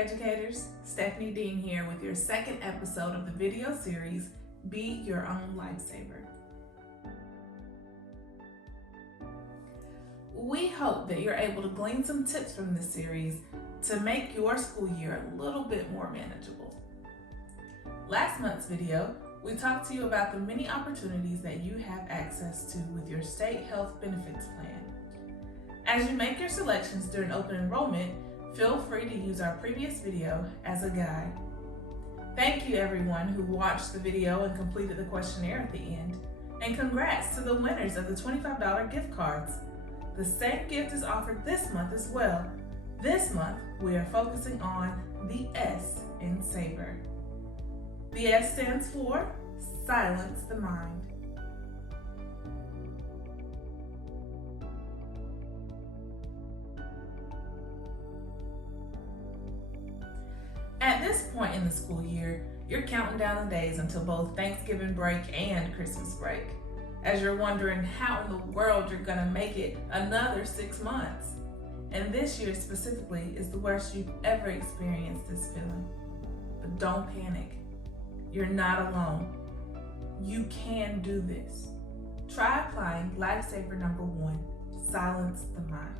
educators, Stephanie Dean here with your second episode of the video series, Be Your Own Lifesaver. We hope that you're able to glean some tips from this series to make your school year a little bit more manageable. Last month's video, we talked to you about the many opportunities that you have access to with your state health benefits plan. As you make your selections during open enrollment, feel free to use our previous video as a guide. Thank you everyone who watched the video and completed the questionnaire at the end. And congrats to the winners of the $25 gift cards. The same gift is offered this month as well. This month, we are focusing on the S in Saver. The S stands for Silence the Mind. At this point in the school year, you're counting down the days until both Thanksgiving break and Christmas break, as you're wondering how in the world you're gonna make it another 6 months. And this year specifically is the worst you've ever experienced this feeling. But don't panic. You're not alone. You can do this. Try applying Lifesaver number 1, Silence the Mind.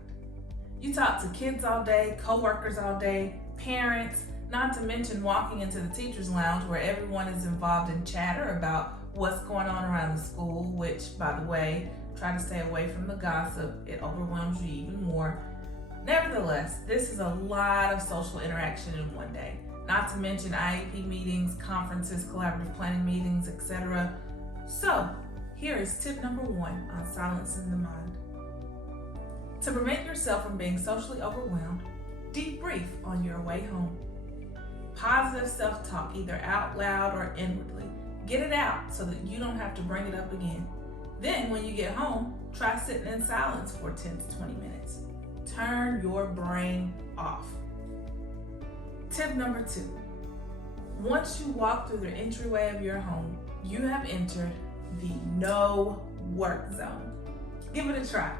You talk to kids all day, co-workers all day, parents, not to mention walking into the teacher's lounge where everyone is involved in chatter about what's going on around the school, which, by the way, try to stay away from the gossip. It overwhelms you even more. Nevertheless, this is a lot of social interaction in one day, not to mention IEP meetings, conferences, collaborative planning meetings, etc. So, here is tip number 1 on silencing the mind. To prevent yourself from being socially overwhelmed, debrief on your way home. Positive self-talk, either out loud or inwardly. Get it out so that you don't have to bring it up again. Then when you get home, try sitting in silence for 10 to 20 minutes. Turn your brain off. Tip number 2. Once you walk through the entryway of your home, you have entered the no work zone. Give it a try.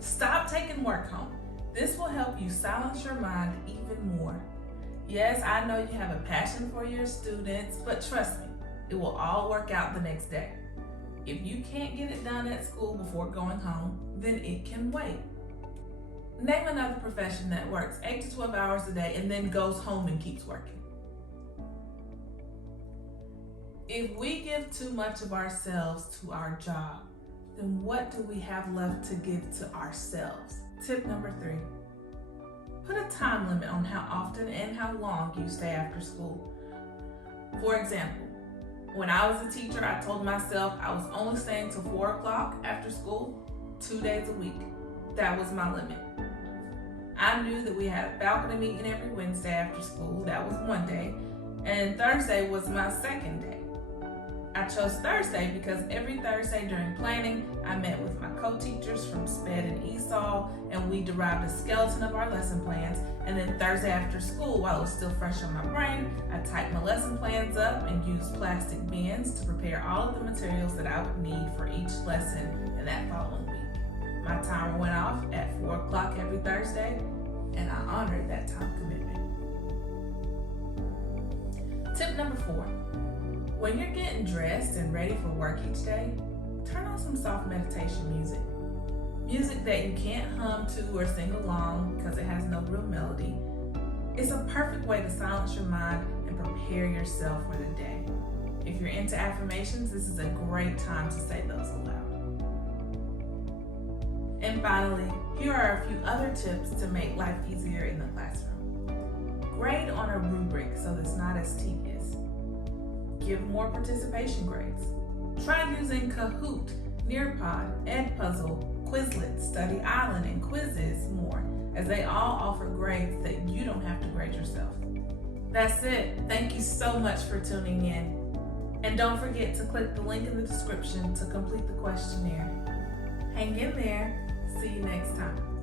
Stop taking work home. This will help you silence your mind even more. Yes, I know you have a passion for your students, but trust me, it will all work out the next day. If you can't get it done at school before going home, then it can wait. Name another profession that works 8 to 12 hours a day and then goes home and keeps working. If we give too much of ourselves to our job, then what do we have left to give to ourselves? Tip number 3. Put a time limit on how often and how long you stay after school. For example, when I was a teacher, I told myself I was only staying till 4 o'clock after school, 2 days a week. That was my limit. I knew that we had a balcony meeting every Wednesday after school. That was one day. And Thursday was my second day. I chose Thursday because every Thursday during planning, I met with my co-teachers from SPED and ESOL, and we derived a skeleton of our lesson plans. And then Thursday after school, while it was still fresh on my brain, I typed my lesson plans up and used plastic bins to prepare all of the materials that I would need for each lesson in that following week. My timer went off at 4 o'clock every Thursday, and I honored that time commitment. Tip number 4. When you're getting dressed and ready for work each day, turn on some soft meditation music. Music that you can't hum to or sing along because it has no real melody. It's a perfect way to silence your mind and prepare yourself for the day. If you're into affirmations, this is a great time to say those aloud. And finally, here are a few other tips to make life easier in the classroom. Grade on a rubric so it's not as tedious. Give more participation grades. Try using Kahoot, Nearpod, Edpuzzle, Quizlet, Study Island, and Quizzes more, as they all offer grades that you don't have to grade yourself. That's it. Thank you so much for tuning in. And don't forget to click the link in the description to complete the questionnaire. Hang in there. See you next time.